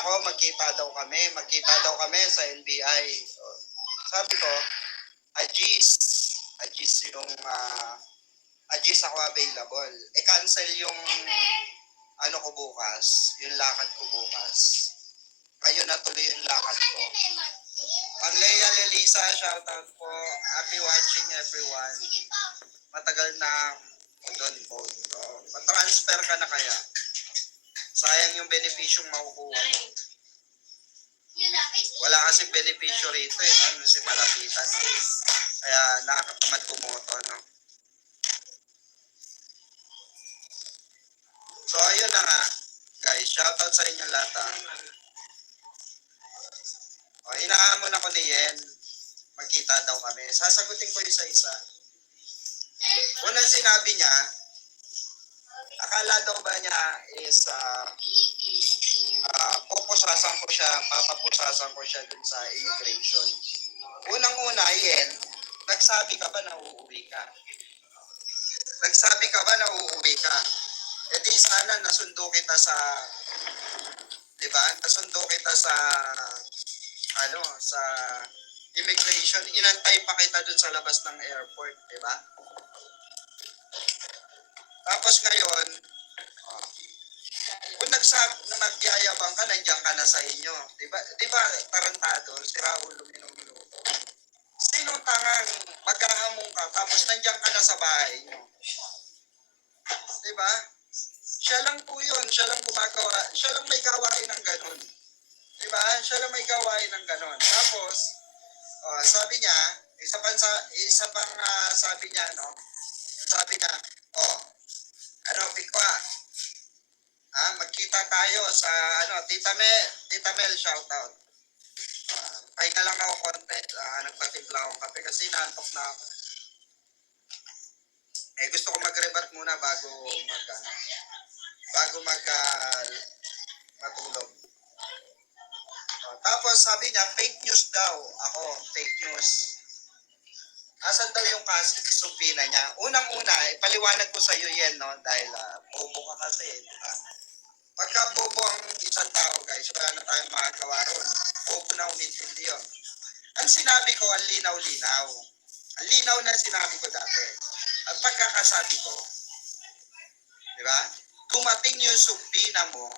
ako, magkita daw kami sa NBI. So, sabi ko, Ajis yung, Ajis ako available. Cancel yung, ano ko bukas, yung lakad ko bukas. Ngayon natuloy yung lakad ko. Ma'am Leia Lelisa, shoutout po. Happy watching everyone. Matagal na doon po. So, matransfer ka na kaya. Sayang yung beneficyong makukuha mo. Wala kasi benepisyo rito no? Si malapitan. No? Kaya nakakatamad kumoto. No? So ayun na nga. Guys, shoutout sa inyo lahat. Inaamon ako ni Yen. Magkita daw kami. Sasagutin ko isa-isa. Unang sinabi niya, akala daw ba niya is papapusasan ko siya dun sa immigration. Unang-una, Yen, nagsabi ka ba na uuwi ka? Nagsabi ka ba na uuwi ka? E di sana nasundo kita sa, di ba? Nasundo kita sa, sa immigration. Inantay pa kita dun sa labas ng airport, di ba? Tapos ngayon, kung nagyayabang ka, nandiyan ka na sa inyo. Diba tarantado, si Raul minuto. Sinong tangang maghahamong ka, tapos nandiyan ka na sa bahay nyo? Diba? Siya lang po yun, siya lang gumagawa, siya lang may gawain ng ganun. Diba? Siya lang may gawain ng ganun. Tapos, sabi niya, isa pang sabi niya, no? Sabi niya, Pikwa, magkita tayo sa, Tita Mel, shoutout. Pahinga lang ako konti, nagpatimpla akong kape kasi naantok na ako. Gusto ko mag-rebat muna bago matulog. Tapos sabi niya, fake news daw. Ako, fake news. Asan daw yung supina niya? Unang-una, paliwanag ko sa iyo yan, no? Dahil bobo ka kasi. Pagka bobo ang isang tao, guys, wala na tayong makagawa ron. Bobo na umintindi yun. Ang sinabi ko, ang linaw-linaw. Ang linaw na sinabi ko dati. At pagkakasabi ko, di ba? Dumating yung supina mo,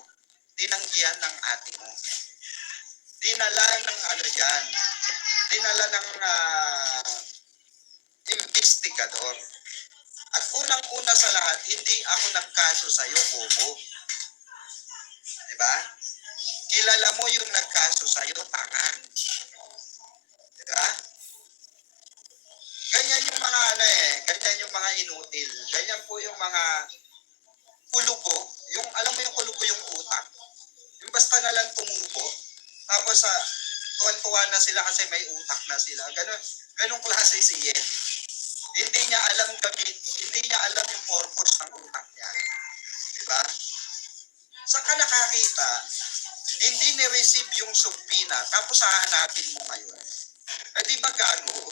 tinanggihan ng ate mo. Dinala ng dinala ng investigador. At unang-una sa lahat, hindi ako nagkaso sa'yo, bobo. Diba? Kilala mo yung nagkaso sa'yo, tanga. Diba? Ganyan yung mga ganyan yung mga inutil. Ganyan po yung mga kulugo. Alam mo yung kulugo yung utak. Yung basta na lang tumubo. Tapos tuwan-tuwa na sila kasi may utak na sila. Ganong klase si Yen. Hindi niya alam yung purpose ng utak niya. Diba? Saan ka nakakita, hindi ni-receive yung subpina, tapos hahanapin mo ngayon. Di ba gago?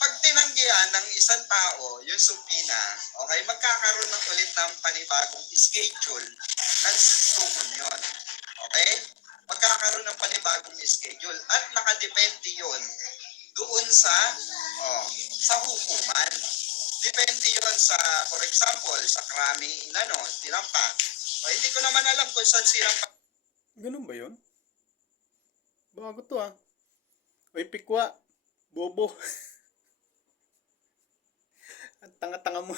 Pag tinanggihan ng isang tao yung subpina, okay, magkakaroon ng ulit ng panibagong schedule ng summon yun. Okay? Magkakaroon ng panibagong schedule at nakadepende yun doon sa hukuman. Depende yun sa, for example, sa krami, tinampa. Hindi ko naman alam kung saan sinampa. Ganun ba yun? Bago to Oy, Pikwa, bobo. Ang tanga-tanga mo.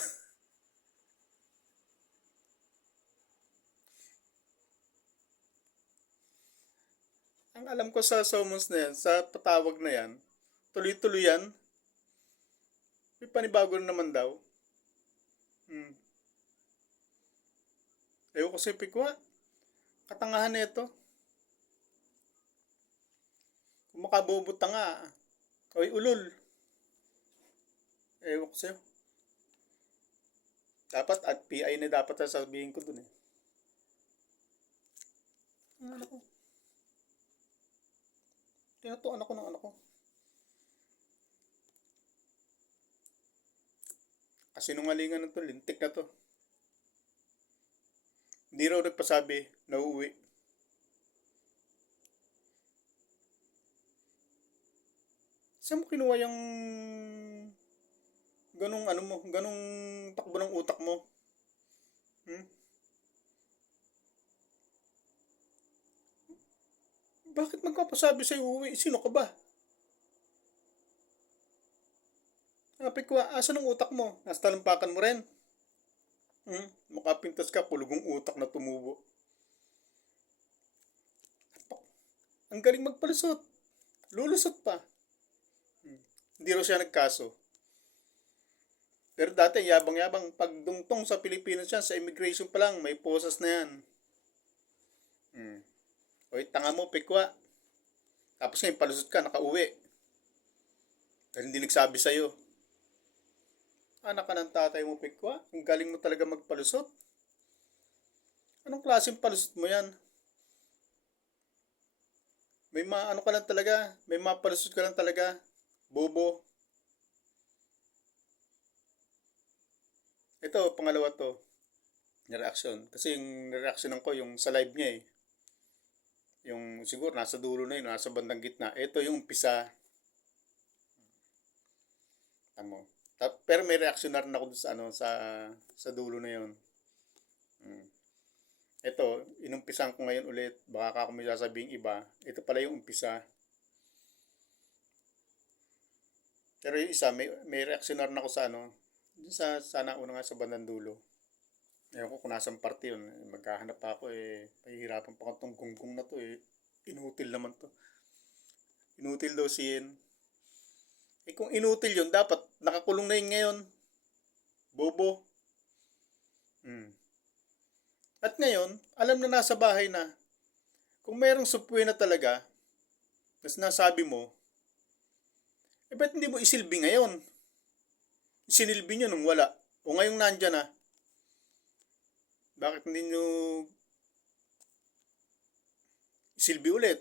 Ang alam ko sa summons na yan, sa patawag na yan, tuloy-tuloy yan. May panibago naman daw. Ewan ko si Pikwa. Katangahan na ito. Kung makabobo tanga. Oy, ulol. Ewan ko sa'yo. Dapat at PI na dapat sasabihin ko dun Ang anak ko. Tinatuan ako ng anak ko. Kasinungalingan na to, lintik na to. Hindi raw nagpasabi na uuwi. Saan mo kinuha yung ganong ano mo, ganong takbo ng utak mo? Hmm? Bakit magpapasabi sa'yo uuwi? Sino ka ba? Sabi ko, asan ang utak mo? Nasa talampakan mo rin. Makapintas ka, kulugong utak na tumubo. Ang galing magpalusot. Lulusot pa. Hindi raw siya nagkaso. Pero dati, yabang-yabang, pagdungtong sa Pilipinas yan, sa immigration pa lang, may posas na yan. Oy, tanga mo, pikwa. Tapos ngayon, palusot ka, nakauwi. Dahil hindi nagsabi sa'yo. Anak ka ng tatay mo, pikwa. Ang galing mo talaga magpalusot. Anong klaseng palusot mo yan? May ano ka lang talaga. May mapalusot ka lang talaga. Bobo. Ito, pangalawa to. Reaction. Kasi yung reaction ko, yung sa live niya eh. Yung siguro nasa dulo na yun, nasa bandang gitna. Ito yung umpisa. Tamo. Pero may reaction na rin ako sa ano sa dulo na yun. Ito, inumpisan ko ngayon ulit. Baka ako may sasabihin iba. Ito pala yung umpisa. Pero yung isa, may reaction na rin ako sa ano. Sana una nga sa bandang dulo. Ewan ko kung nasang parte yun. Maghahanap pa ako eh. Mahihirapan pa ako itong gunggong na to eh. Inutil naman to. Inutil daw siyin. Eh kung inutil yun, dapat nakakulong na yun ngayon. Bobo. At ngayon, alam na nasa bahay na. Kung mayroong supwe na talaga, na sinasabi mo, eh ba't hindi mo isilbi ngayon? Isinilbi nyo nung wala. O ngayong nandyan na. Bakit hindi nyo isilbi ulit?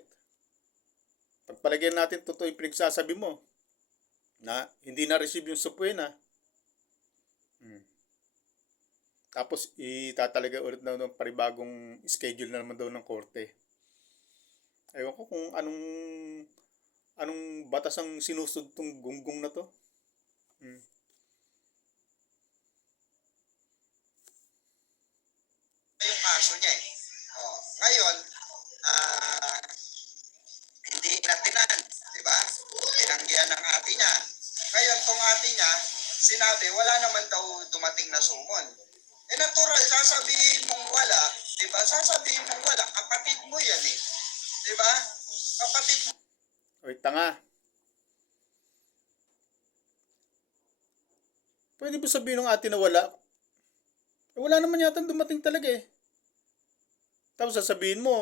Pagpalagyan natin totoo yung pinagsasabi mo na hindi na-receive yung supwe na. Tapos itatalaga ulit na ng paribagong schedule na naman daw ng korte. Ewan ko kung anong batas ang sinusod tong gunggong na to. Yung kaso niya eh. Ngayon, hindi natinan, di ba? Tinanggihan ng ate niya. Ngayon, tong ate niya, sinabi, wala naman daw dumating na sumon. Eh natural, sasabihin mong wala, di ba? Sasabihin mong wala, kapatid mo yan eh. Di ba? Kapatid mo. Oy, tanga. Pwede ba sabihin ng ate na wala? Wala naman yata dumating talaga eh. Tapos sasabihin mo,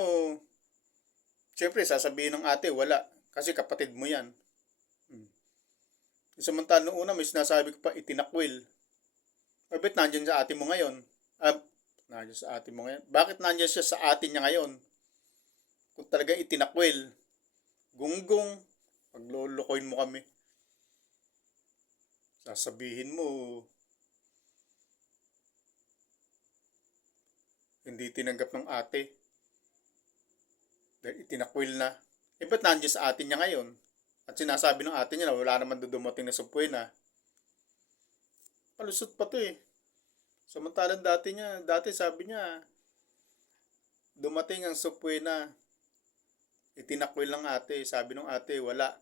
siyempre sasabihin ng ate, wala. Kasi kapatid mo yan. Samantala noong una may sinasabi ko pa, itinakwil. Bakit nandyan sa ate mo ngayon? Nandyan sa ate mo ngayon? Bakit nandyan siya sa ate niya ngayon? Kung talaga itinakwil. Gunggong, paglolokohin mo kami. Sasabihin mo, hindi tinanggap ng ate. Dahil itinakwil na. Eh ba't nandiyan sa ate niya ngayon? At sinasabi ng ate niya na wala naman dumating na supwe na. Palusot pa to eh. Samantalang dati sabi niya, dumating ang supwe na. Itinakwil ng ate. Sabi ng ate, wala.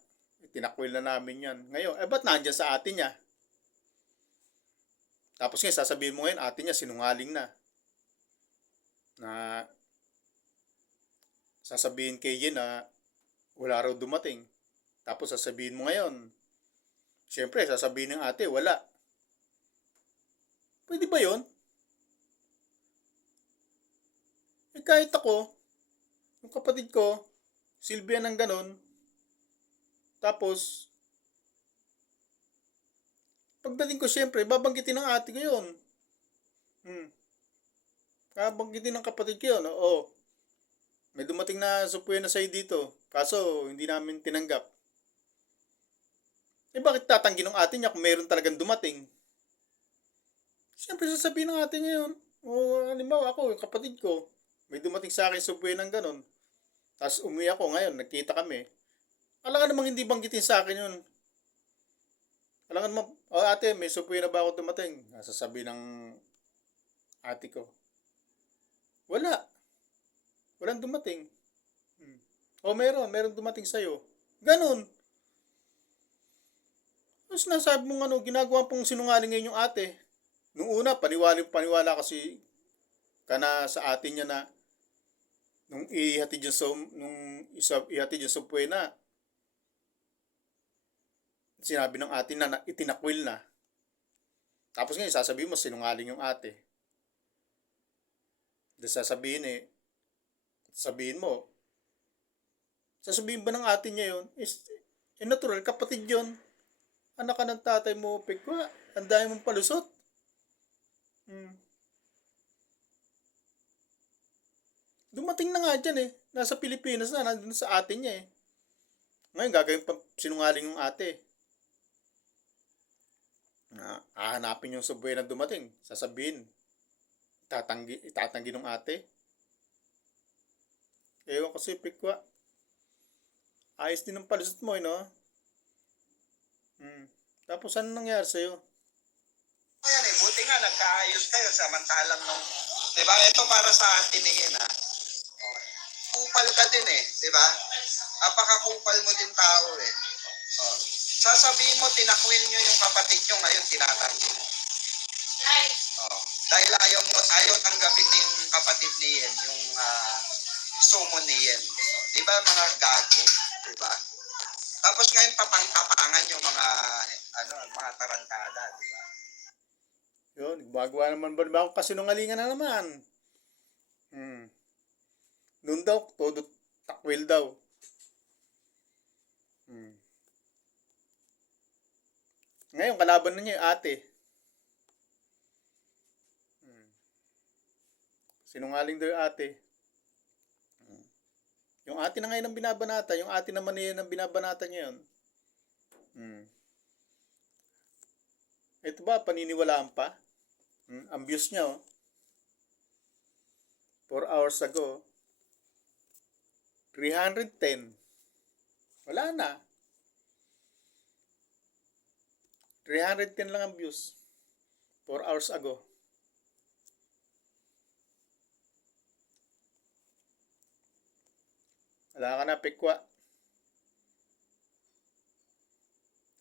Itinakwil na namin yan. Ngayon, eh ba't nandiyan sa ate niya? Tapos ngayon, sasabihin mo ngayon, ate niya sinungaling na. Na sasabihin kay Jen na wala raw dumating. Tapos sasabihin mo ngayon, siyempre sasabihin ng ate, wala. Pwede ba yun? Eh kahit ako, yung kapatid ko, silbihan ng ganon, tapos, pagdating ko siyempre, babanggitin ng ate ko yun. Babanggitin ng kapatid ko yun, oo. May dumating na supwe na sa'yo dito, kaso hindi namin tinanggap. Eh bakit tatanggi ng ate niya kung meron talagang dumating? Siyempre sasabihin ng ate niya yun. O halimbawa ako, yung kapatid ko, may dumating sa akin supwe ng ganon. Tapos umuwi ako ngayon, nagkita kami. Alam ka namang hindi banggitin sa akin yun. Kailangan mo, oh ate, may subway na ba ako dumating? Nasasabi ng ate ko. Wala. Walang dumating. Hmm. O meron dumating sa'yo. Ganun. Tapos nasabi mong ano, ginagawa pong sinungaling ngayon yung ate. Nung una, paniwala kasi kana sa atin niya na nung ihatid yung ihatid yung subway na sinabi ng ate na itinakwil na. Tapos ngayon sasabihin mo sinungaling yung ate. Dahil sasabihin ba ng ate niya yun? Natural, kapatid yun. Anak ka ng tatay mo, pigwa. Ang dami mong palusot. Dumating na nga dyan eh. Nasa Pilipinas na, nandun sa atin niya eh. Ngayon gagawin pa sinungaling yung ate. Hahanapin yung subway na dumating. Sasabihin, itatanggi ng ate. Ewan kasi, pikwa. Ayos din ang palusot mo eh, no? Tapos ano nangyari sa'yo? Ayan eh, buti nga nagkaayos kayo samantalang nung, di ba, ito para sa atin eh, na. Kupal ka din eh, di ba? Apakakupal mo din tao eh. Oh. Sasabihin mo, tinakwil nyo yung kapatid nyo, ngayon tinatanggi mo. Oh. Dahil ayaw tanggapin yung kapatid ni Yen, yung sumo ni Yen. Oh. Di ba mga gago? Di ba? Tapos ngayon papang-tapangan yung mga tarantada, di ba? Yun, gumagawa naman ba akong kasinungalingan na naman? Noon daw, todo takwil daw. Ngayon, kalaban na niya yung ate. Sinungaling daw yung ate. Yung ate na ngayon ang binabanata, yung ate naman niya ang binabanata niya yun. Ito ba, paniniwalaan pa? Ang views niya, 4 hours ago, 310. Wala na. 310 lang ang views. 4 hours ago. Wala ka na, pikwa.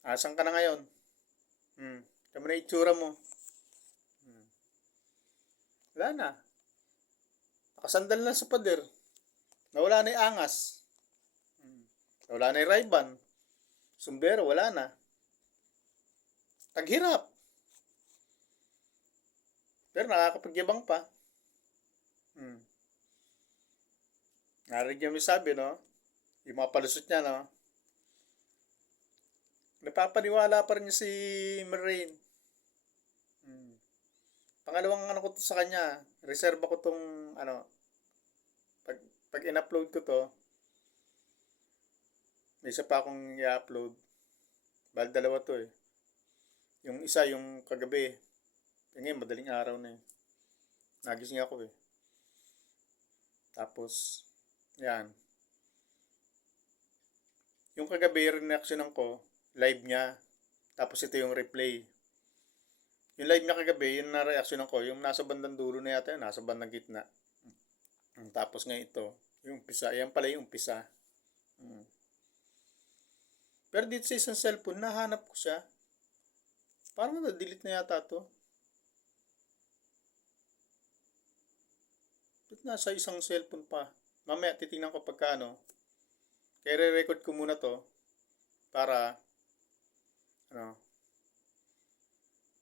Asan ka na ngayon? Tama na itsura mo. Wala na. Nakasandal na sa pader. Nawala na yung angas. Nawala na yung Ray-Ban. Sumbero, wala na. Taghirap. Pero nakakapagyabang pa. Narinig niya may sabi, no? Yung mga palusot niya, no? Napapaniwala pa rin niya si Marine. Pangalawang ano ko to sa kanya, reserve ko tong pag in-upload ko to, may isa pa akong i-upload. Bali dalawa to eh. Yung isa yung kagabi. Ngayon madaling araw na eh. Nagising ako eh. Tapos yan. Yung kagabi reaction ko, live niya. Tapos ito yung replay. Yung live niya kagabi, yung na-reaction ko, yung nasa bandang dulo na yata yun, nasa bandang gitna. Tapos ngayon ito, yung umpisa. Yan pala yung umpisa. Pero dito sa isang cellphone, nahanap ko siya. Parang na-delete na yata to. Ba't nasa isang cellphone pa? Mamaya titingnan ko pagkano. Kaya re-record ko muna to. Para,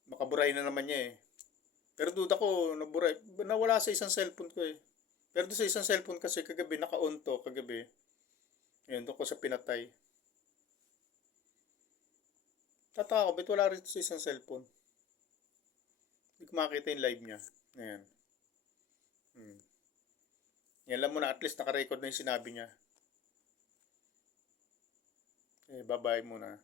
makaburay na naman niya eh. Pero duda ko, nawala sa isang cellphone ko eh. Pero doon sa isang cellphone kasi kagabi, naka-on to kagabi. Ayun, doon ko sa pinatay. Tataka ko, ba't wala rin sa isang cellphone? Hindi ko makita yung live niya. Ayan. Yan lang muna, at least naka-record na yung sinabi niya. Bye-bye muna.